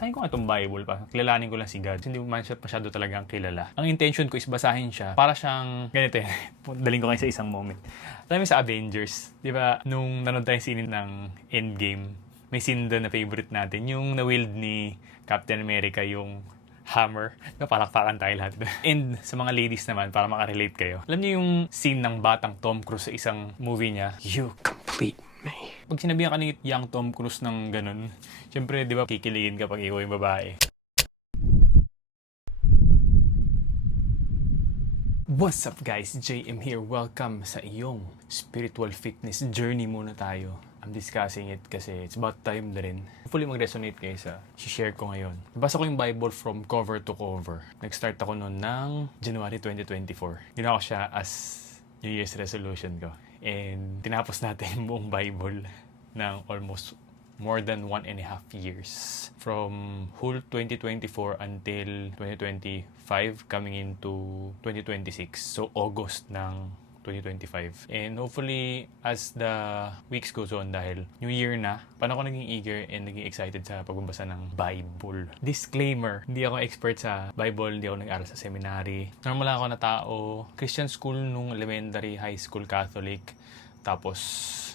basahin ko nga itong Bible pa. Kilalanin ko lang si God. Hindi man siya masyado talagang kilala. Ang intention ko is basahin siya para siyang ganito eh. Daling ko kayo sa isang moment. Alam mo sa Avengers, di ba, nung nanood tayo scene ng Endgame, may scene doon na favorite natin, yung na-wield ni Captain America yung hammer. Napalakpakan tayo lahat. And sa mga ladies naman, para makarelate kayo. Alam niyo yung scene ng batang Tom Cruise sa isang movie niya? You complete me. Pag sinabihan ka ni young Tom Cruise ng ganun, syempre, di ba, kikiligin kapag ikaw yung babae. What's up guys? JM here. Welcome sa iyong spiritual fitness journey muna tayo. I'm discussing it kasi it's about time na rin. Hopefully mag-resonate kayo sa share ko ngayon. Nabasa ko yung Bible from cover to cover. Nag-start ako noon ng January 2024. Ginawa ko siya as New Year's resolution ko. And tinapos natin yung buong Bible ng almost more than 1.5 years. From whole 2024 until 2025, coming into 2026. So, August ng 2025. And hopefully, as the weeks goes on, dahil New Year na, paano ako naging eager and naging excited sa pagbabasa ng Bible. Disclaimer, hindi ako expert sa Bible, hindi ako nag-aral sa seminary. Normal lang ako na tao, Christian school nung elementary, high school, Catholic, tapos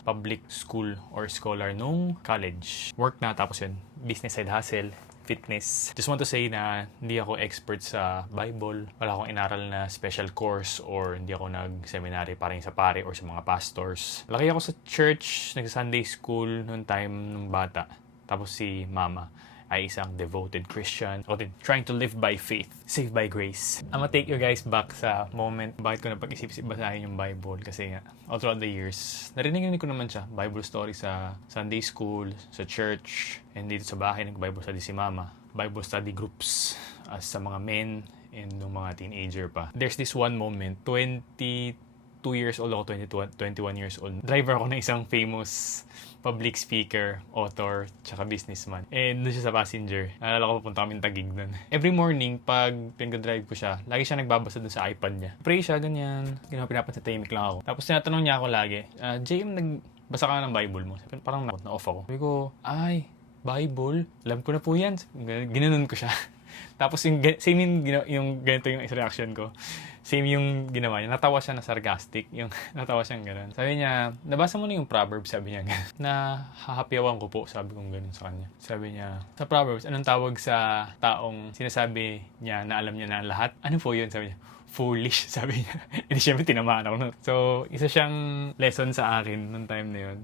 public school or scholar nung college. Work na, tapos yun, business side hustle, fitness. Just want to say na hindi ako expert sa Bible. Wala akong inaral na special course or hindi ako nag-seminary para sa pare or sa mga pastors. Laki ako sa church, nag-Sunday school noong time ng bata. Tapos si mama ay isang devoted Christian. Ako din, trying to live by faith, saved by grace. I'm gonna take you guys back sa moment bakit ko napag-isip-isip basahin yung Bible. Kasi nga, all throughout the years, narinig ko naman siya. Bible story sa Sunday school, sa church, and dito sa bahay, nag-Bible study si mama. Bible study groups as sa mga men and ng mga teenager pa. There's this one moment, 22 years old ako, 21 years old. Driver ako ng isang famous public speaker, author, tsaka businessman. And doon siya sa passenger. Naalala ko papunta kami Taguig nun. Every morning, pag pinag-drive ko siya, lagi siya nagbabasa dun sa iPad niya. Pray siya, ganyan. Pinapansin, tahimik lang ako. Tapos tinatanong niya ako lagi, JM, nagbasa ka ng Bible mo? Parang na-off ako. Sabi ko, ay, Bible? Alam ko na po yan. Ginanon ko siya. Tapos same yung ganito yung reaction ko. Same yung ginawa niya. Natawa siya na sarcastic. Yung natawa siyang gano'n. Sabi niya, nabasa mo na yung Proverbs, sabi niya. Na hahapyawan ko po, sabi kong gano'n sa kanya. Sabi niya, sa Proverbs, anong tawag sa taong sinasabi niya na alam niya na lahat? Ano po yun? Sabi niya, foolish, sabi niya. Hindi syempre tinamaan ako. So, isa siyang lesson sa akin nung time na yun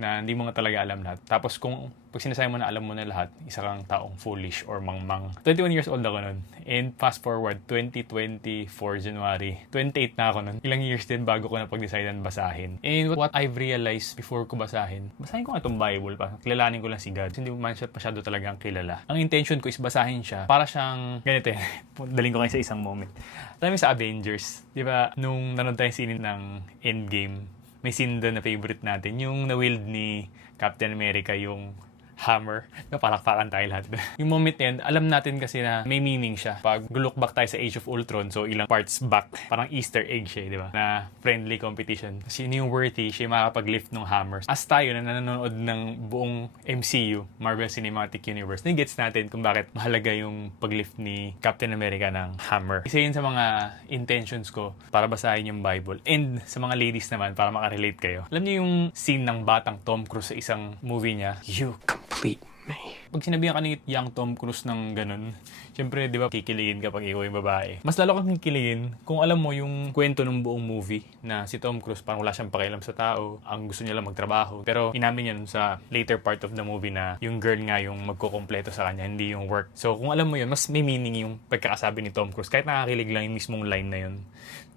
na hindi mo nga talaga alam lahat. Tapos kung pag sinasabi mo na alam mo na lahat, isa kang taong foolish or mangmang. 21 years old ako nun. And fast forward, 2024 January, 28 na ako nun. Ilang years din bago ko na pag-decidean basahin. And what I've realized before ko basahin ko nga itong Bible pa. Kilalanin ko lang si God. Hindi man siya masyado talagang kilala. Ang intention ko is basahin siya para siyang ganito eh. Daling ko kayo sa isang moment. Alam mo sa Avengers, di ba, nung nanood tayo scene ng Endgame, may scene doon na favorite natin, yung na-wield ni Captain America yung hammer. Napalakpakan tayo lahat. Yung moment na yun, alam natin kasi na may meaning siya. Pag look back tayo sa Age of Ultron, so ilang parts back, parang Easter egg siya, di ba? Na friendly competition. Kasi yung worthy, siya yung makakapag-lift ng hammers. As tayo na nanonood ng buong MCU, Marvel Cinematic Universe, nagets natin kung bakit mahalaga yung pag-lift ni Captain America ng hammer. Isa yun sa mga intentions ko para basahin yung Bible. And sa mga ladies naman, para makarelate kayo. Alam niyo yung scene ng batang Tom Cruise sa isang movie niya? You complete me. Pag sinabihan ka ni young Tom Cruise ng ganun, syempre, di ba, kikiligin kapag ikaw yung babae. Mas lalo kang kikiligin kung alam mo yung kwento ng buong movie na si Tom Cruise parang wala siyang pakialam sa tao, ang gusto niya lang magtrabaho. Pero inamin niya nun sa later part of the movie na yung girl nga yung magkukompleto sa kanya, hindi yung work. So kung alam mo yun, mas may meaning yung pagkakasabi ni Tom Cruise. Kahit nakakilig lang yung mismong line na yun.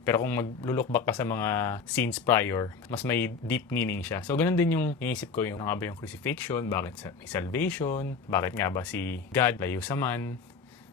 Pero kung mag-look back ka sa mga scenes prior, mas may deep meaning siya. So, ganun din yung iniisip ko, yung nga ba yung crucifixion, bakit may salvation, bakit nga ba si God layo sa man,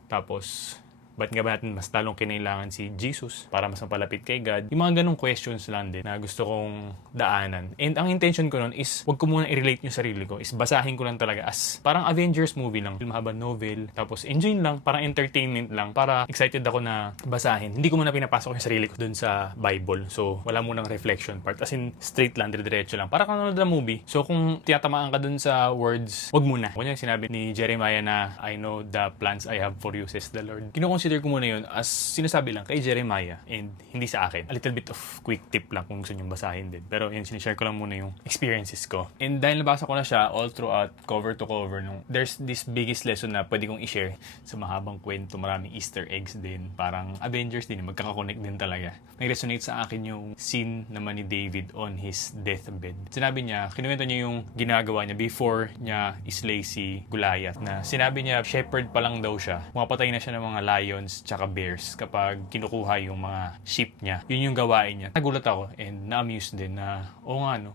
tapos Ba't nga ba natin mas talong kinailangan si Jesus para mas mapalapit kay God? Yung mga ganong questions lang din na gusto kong daanan. And ang intention ko nun is, wag ko muna i-relate yung sarili ko. Is basahin ko lang talaga as parang Avengers movie lang. Mahabang novel. Tapos enjoy lang, parang entertainment lang. Para excited ako na basahin. Hindi ko muna pinapasok yung sarili ko dun sa Bible. So, wala munang reflection part. As in, straight lang, dire-diretso lang. Para kung nanonood ng movie. So, kung tiyatamaan ka dun sa words, wag muna. Kung yung sinabi ni Jeremiah na, I know the plans I have for you, says the Lord. Kino-consider ko muna yun as sinasabi lang kay Jeremiah and hindi sa akin. A little bit of quick tip lang kung gusto nyo basahin din. Pero yun, sinishare ko lang muna yung experiences ko. And dahil nabasa ko na siya all throughout, cover to cover, there's this biggest lesson na pwede kong i-share sa mahabang kwento. Maraming Easter eggs din. Parang Avengers din. Magkakakonect din talaga. Nag-resonate sa akin yung scene naman ni David on his deathbed. Sinabi niya, kinuwento niya yung ginagawa niya before niya islay si Goliath. Na sinabi niya, shepherd pa lang daw siya. Mapatay na siya ng mga lions tsaka bears kapag kinukuha yung mga sheep niya. Yun yung gawain niya. Nagulat ako and na-amuse din na,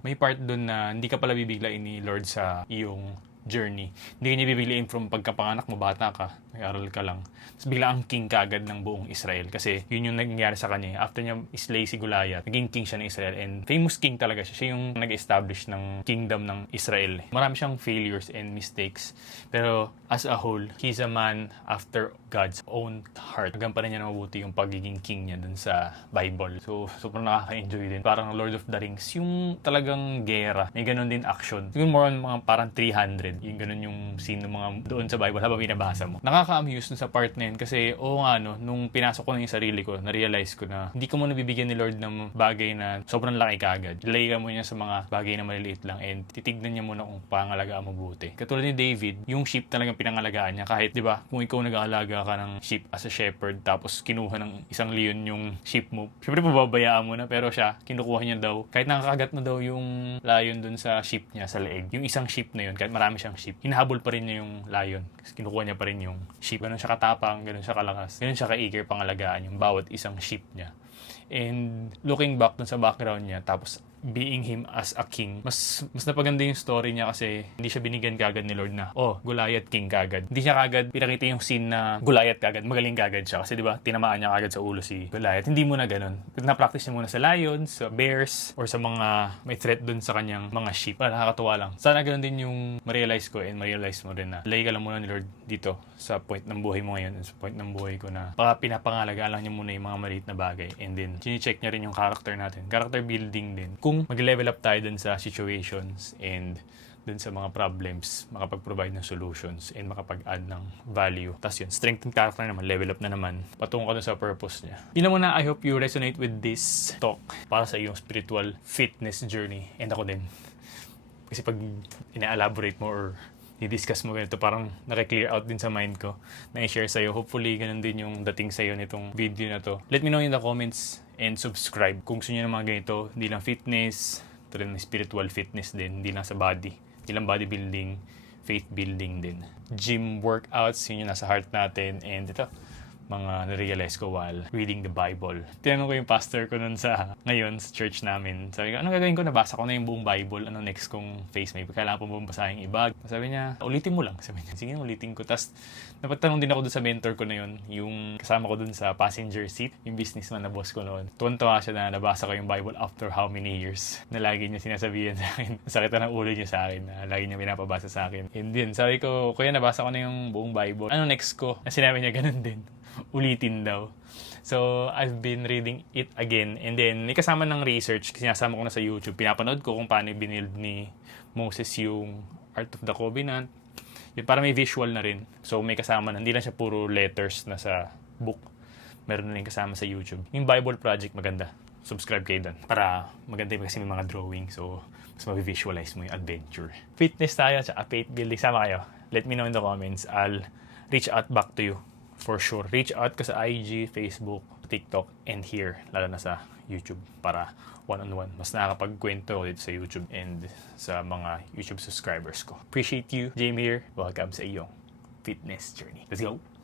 may part doon na hindi ka pala bibiglain ni Lord sa iyong journey. Hindi ka niya bibiglain from pagkapanganak mo, bata ka, nag-aral ka lang. Tapos bigla ang king kagad ng buong Israel. Kasi yun yung nangyari sa kanya. After niya islay si Goliath, naging king siya ng Israel. And famous king talaga siya. Siya yung nag-establish ng kingdom ng Israel. Marami siyang failures and mistakes. Pero as a whole, he's a man after God's own heart. Nagampanan niya na mabuti yung pagiging king niya dun sa Bible. So, sobrang nakaka-enjoy din. Parang Lord of the Rings, yung talagang gera. May ganun din action. Siguro more on mga parang 300. Yung ganun yung scene ng mga doon sa Bible habang binabasa mo. Nakaka-amuse dun sa part na yun kasi nung pinasok ko na yung sarili ko, na-realize ko na hindi ko muna bibigyan ni Lord ng bagay na sobrang laki kagad. Ilay ka mo niya sa mga bagay na maliliit lang and titignan niya muna kung pangalagaan mo buti. Katulad ni David, yung sheep talagang pinangalagaan niya. Kahit, di ba, kung ikaw nag-aalaga ka ng sheep as a shepherd tapos kinuha ng isang leon yung sheep mo, syempre pababayaan mo na, pero siya, kinukuha niya daw. Kahit nakakagat na daw yung lion dun sa sheep niya, sa leeg. Yung isang sheep na yun, kahit marami siyang sheep, hinahabol pa rin niya yung lion. Kasi kinukuha niya pa rin yung sheep. Ganun siya katapang, ganun siya kalakas, ganun siya ka-eager pangalagaan yung bawat isang sheep niya. And looking back dun sa background niya, tapos being him as a king, mas napaganda yung story niya kasi hindi siya binigyan kagad ni Lord na, Goliath king kagad. Hindi siya kagad pinakita yung scene na Goliath kagad, magaling kagad siya. Kasi di ba tinamaan niya kagad sa ulo si Goliath. Hindi muna ganun. Na-practice niya muna sa lions, sa bears, or sa mga may threat dun sa kanyang mga sheep. Nakakatuwa lang. Sana ganun din yung ma-realize ko and ma-realize mo rin na lay ka lang muna ni Lord dito sa point ng buhay mo ngayon, sa point ng buhay ko na pinapangalagaan lang niya muna yung mga maliit na bagay. And then, chine-check niya rin yung character natin. Character building din. Kung mag-level up tayo dun sa situations and dun sa mga problems, makapag-provide ng solutions and makapag-add ng value. Tapos yun, strength and character naman, level up na naman. Patungo ka dun sa purpose niya. Yun lang muna, I hope you resonate with this talk para sa iyong spiritual fitness journey. And ako din. Kasi pag ina-elaborate mo or i-discuss mo ganito, parang naka-clear out din sa mind ko na i-share sa'yo. Hopefully, ganun din yung dating sa'yo nitong video na to. Let me know in the comments and subscribe kung gusto nyo ng mga ganito. Hindi lang fitness, ito rin spiritual fitness din. Hindi lang sa body. Hindi lang bodybuilding, faith building din. Gym workouts, yun yung nasa heart natin. And ito, mga na-realize ko while reading the Bible. Tinanong ko yung pastor ko nun ngayon sa church namin. Sabi ko, anong gagawin ko? Nabasa ko na yung buong Bible. Ano next kong face? May kailangan po basahin iba. Sabi niya, ulitin mo lang. Sabi niya, sige, ulitin ko. Tapos, napatanong din ako dun sa mentor ko na yun. Yung kasama ko dun sa passenger seat. Yung businessman na boss ko noon. Tuwan-tuwa siya na nabasa ko yung Bible after how many years. Na lagi niya sinasabihan sa akin. Sakit na ng ulo niya sa akin. Na lagi niya pinapabasa sa akin. And then, sabi ko, kuya, nabasa ko na yung buong Bible. Ano next ko? Na sinabi niya, ganun din. Ulitin daw. So, I've been reading it again. And then, may kasama ng research. Sinasama ko na sa YouTube. Pinapanood ko kung paano binild ni Moses yung Art of the Covenant. Yun, para may visual na rin. So, may kasama na. Hindi lang siya puro letters na sa book. Meron na rin kasama sa YouTube. Yung Bible Project, maganda. Subscribe kayo doon. Para maganda kasi may mga drawing. So, mas ma-visualize mo yung adventure. Fitness tayo, tsaka faith building. Sama kayo. Let me know in the comments. I'll reach out back to you. For sure. Reach out ka sa IG, Facebook, TikTok, and here, lalo na sa YouTube para one-on-one. Mas nakakapagkwento dito sa YouTube and sa mga YouTube subscribers ko. Appreciate you. Jamie here. Welcome sa iyong fitness journey. Let's go!